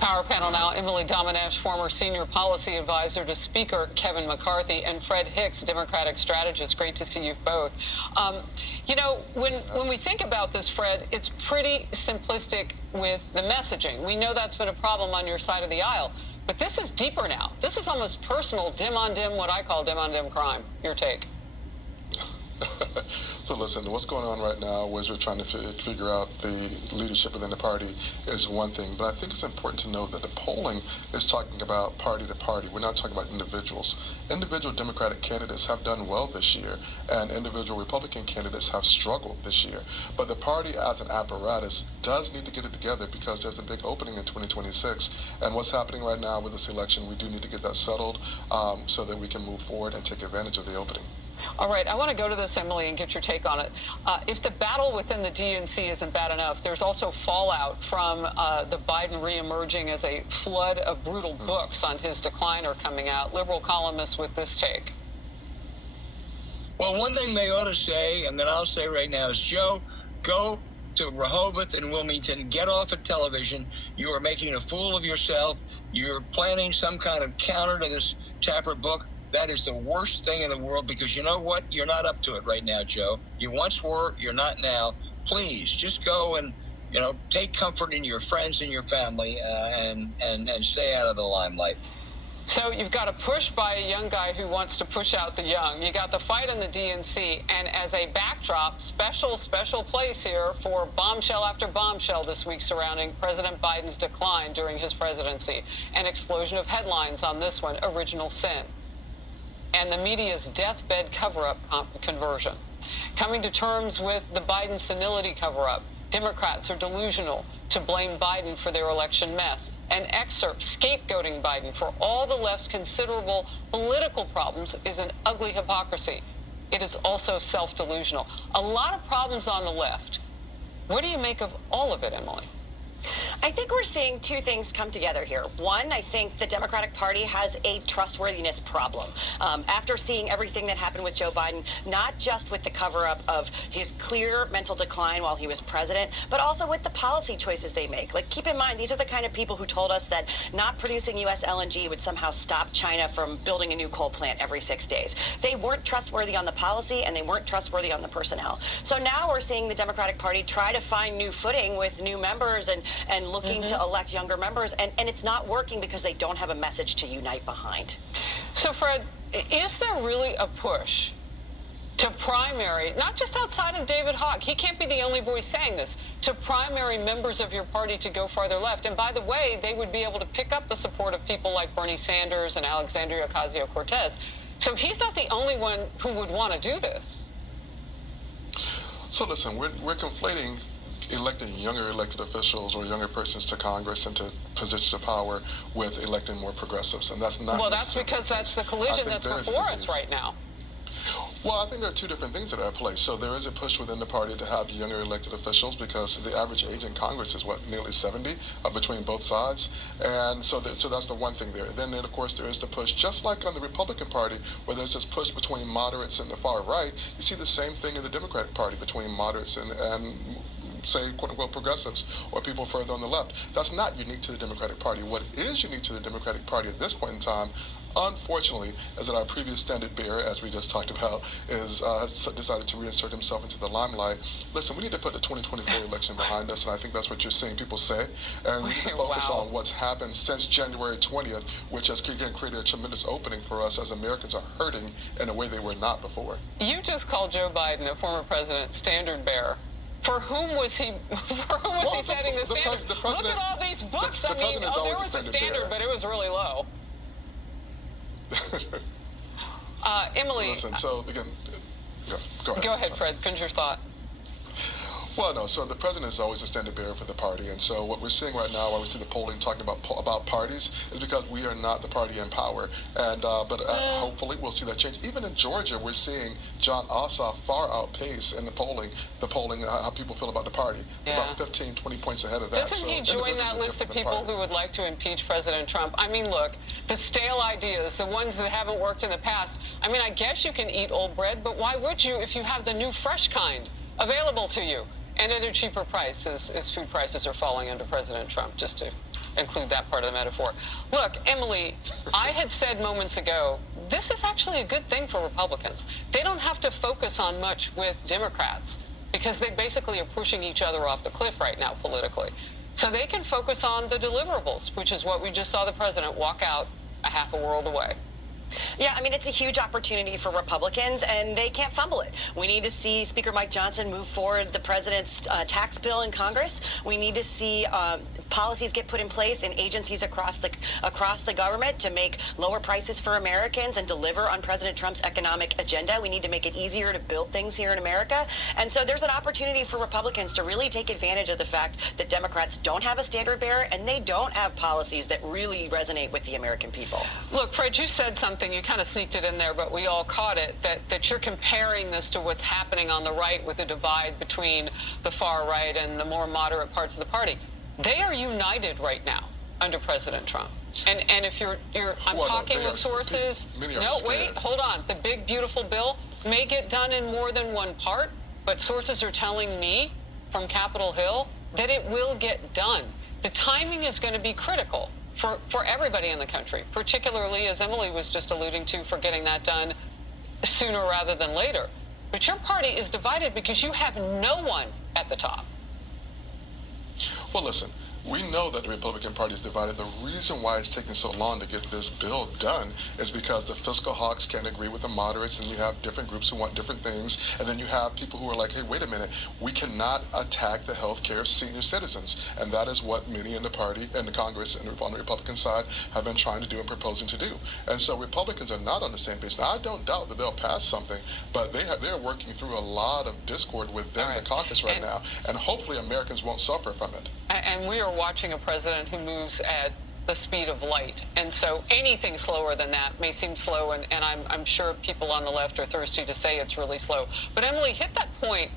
Power panel now. Emily Dominash, former senior policy advisor to Speaker Kevin McCarthy, and Fred Hicks, Democratic strategist. Great to see you both. You know, when we think about this, Fred, it's pretty simplistic with the messaging. We know that's been a problem on your side of the aisle. But this is deeper now. This is almost personal, dim on dim, what I call dim on dim crime. Your take? So listen, what's going on right now is we're trying to figure out the leadership within the party is one thing, but I think it's important to note that the polling is talking about party to party. We're not talking about individuals. Individual Democratic candidates have done well this year, and individual Republican candidates have struggled this year. But the party as an apparatus does need to get it together because there's a big opening in 2026, and what's happening right now with this election, we do need to get that settled so that we can move forward and take advantage of the opening. All right, I want to go to this, Emily, and get your take on it. If the battle within the DNC isn't bad enough, there's also fallout from the Biden reemerging as a flood of brutal books on his decline are coming out. Liberal columnists with this take. Well, one thing they ought to say, and that I'll say right now, is, Joe, go to Rehoboth and Wilmington, get off of television. You are making a fool of yourself. You're planning some kind of counter to this Tapper book. That is the worst thing in the world because you know what? You're not up to it right now, Joe. You once were, you're not now. Please, just go and, take comfort in your friends and your family and stay out of the limelight. So you've got a push by a young guy who wants to push out the young. You got the fight in the DNC, and as a backdrop, special place here for bombshell after bombshell this week surrounding President Biden's decline during his presidency. An explosion of headlines on this one, Original Sin. And the media's deathbed cover-up conversion. Coming to terms with the Biden senility cover-up. Democrats are delusional to blame Biden for their election mess. An excerpt scapegoating Biden for all the left's considerable political problems is an ugly hypocrisy. It is also self-delusional. A lot of problems on the left. What do you make of all of it, Emily? I think we're seeing two things come together here. One, I think the Democratic Party has a trustworthiness problem. After seeing everything that happened with Joe Biden, not just with the cover-up of his clear mental decline while he was president, but also with the policy choices they make. Like, keep in mind, these are the kind of people who told us that not producing U.S. LNG would somehow stop China from building a new coal plant every 6 days. They weren't trustworthy on the policy, and they weren't trustworthy on the personnel. So now we're seeing the Democratic Party try to find new footing with new members and looking to elect younger members, and it's not working because they don't have a message to unite behind. So, Fred, is there really a push to primary, not just outside of David Hogg, he can't be the only voice saying this, to primary members of your party to go farther left? And by the way, they would be able to pick up the support of people like Bernie Sanders and Alexandria Ocasio-Cortez. So he's not the only one who would want to do this. So listen, we're conflating electing younger elected officials or younger persons to Congress and to positions of power with electing more progressives, and that's not. Well, that's because that's the collision that's before us right now. Well, I think there are two different things that are at play. So there is a push within the party to have younger elected officials because the average age in Congress is, nearly 70 between both sides. And so that's the one thing there. Then, of course, there is the push, just like on the Republican Party, where there's this push between moderates and the far right. You see the same thing in the Democratic Party between moderates and say, quote-unquote, progressives or people further on the left. That's not unique to the Democratic Party. What is unique to the Democratic Party at this point in time, unfortunately, is that our previous standard bearer, as we just talked about, has decided to reinsert himself into the limelight. Listen, we need to put the 2024 election behind us, and I think that's what you're seeing people say. And we need to focus on what's happened since January 20th, which has, again, created a tremendous opening for us as Americans are hurting in a way they were not before. You just called Joe Biden, a former president, standard bearer. For whom was he? Setting the standard? Look at all these books. I mean, there was a standard, but it was really low. Emily. Listen. So again, go ahead. Go ahead, Fred. Finish your thought. Well, no. So the president is always a standard bearer for the party, and so what we're seeing right now, when we see the polling talking about parties, is because we are not the party in power. And but hopefully we'll see that change. Even in Georgia, we're seeing John Ossoff far outpace in the polling how people feel about the party, about 15, 20 points ahead of that. Doesn't he join that list of people who would like to impeach President Trump? I mean, look, the stale ideas, the ones that haven't worked in the past. I mean, I guess you can eat old bread, but why would you if you have the new fresh kind available to you? And at a cheaper price as food prices are falling under President Trump, just to include that part of the metaphor. Look, Emily, I had said moments ago, this is actually a good thing for Republicans. They don't have to focus on much with Democrats because they basically are pushing each other off the cliff right now politically. So they can focus on the deliverables, which is what we just saw the president walk out a half a world away. Yeah, I mean, it's a huge opportunity for Republicans, and they can't fumble it. We need to see Speaker Mike Johnson move forward the president's tax bill in Congress. We need to see policies get put in place in agencies across the government to make lower prices for Americans and deliver on President Trump's economic agenda. We need to make it easier to build things here in America. And so there's an opportunity for Republicans to really take advantage of the fact that Democrats don't have a standard bearer and they don't have policies that really resonate with the American people. Look, Fred, you said something. You kind of sneaked it in there, but we all caught it, that you're comparing this to what's happening on the right with the divide between the far right and the more moderate parts of the party. They are united right now under President Trump. And if I'm talking with sources. Many are No, scared. wait, hold on. The big, beautiful bill may get done in more than one part, but sources are telling me from Capitol Hill that it will get done. The timing is going to be critical for everybody in the country, particularly, as Emily was just alluding to, for getting that done sooner rather than later. But your party is divided because you have no one at the top. Well, listen, we know that the Republican Party is divided. The reason why it's taking so long to get this bill done is because the fiscal hawks can't agree with the moderates, and you have different groups who want different things, and then you have people who are like, hey, wait a minute, we cannot attack the health care of senior citizens. And that is what many in the party and the Congress and on the Republican side have been trying to do and proposing to do. And so Republicans are not on the same page. Now, I don't doubt that they'll pass something, but they're working through a lot of discord within the caucus right now, and hopefully Americans won't suffer from it. And we are watching a president who moves at the speed of light. And so anything slower than that may seem slow, and I'm sure people on the left are thirsty to say it's really slow. But Emily, hit that point,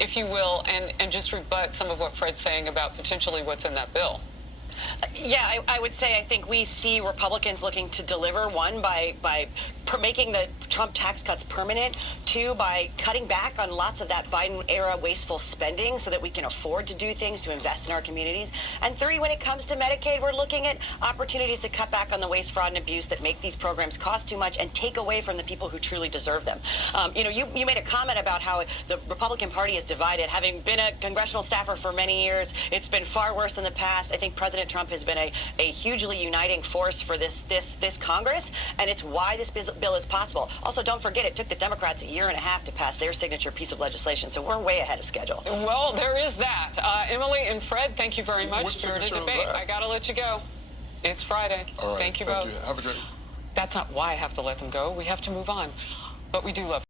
if you will, and just rebut some of what Fred's saying about potentially what's in that bill. Yeah, I would say I think we see Republicans looking to deliver, one, by making the Trump tax cuts permanent, two, by cutting back on lots of that Biden-era wasteful spending so that we can afford to do things to invest in our communities, and three, when it comes to Medicaid, we're looking at opportunities to cut back on the waste, fraud, and abuse that make these programs cost too much and take away from the people who truly deserve them. You made a comment about how the Republican Party is divided. Having been a congressional staffer for many years, it's been far worse in the past. I think President Trump has been a hugely uniting force for this Congress, and it's why this bill is possible. Also, don't forget, it took the Democrats a year and a half to pass their signature piece of legislation, so we're way ahead of schedule. Well, there is that. Emily and Fred, thank you very much. What Spirited signature is debate. that? I gotta let you go. It's Friday. All right. Thank you both. Have a great. That's not why I have to let them go. We have to move on. But we do love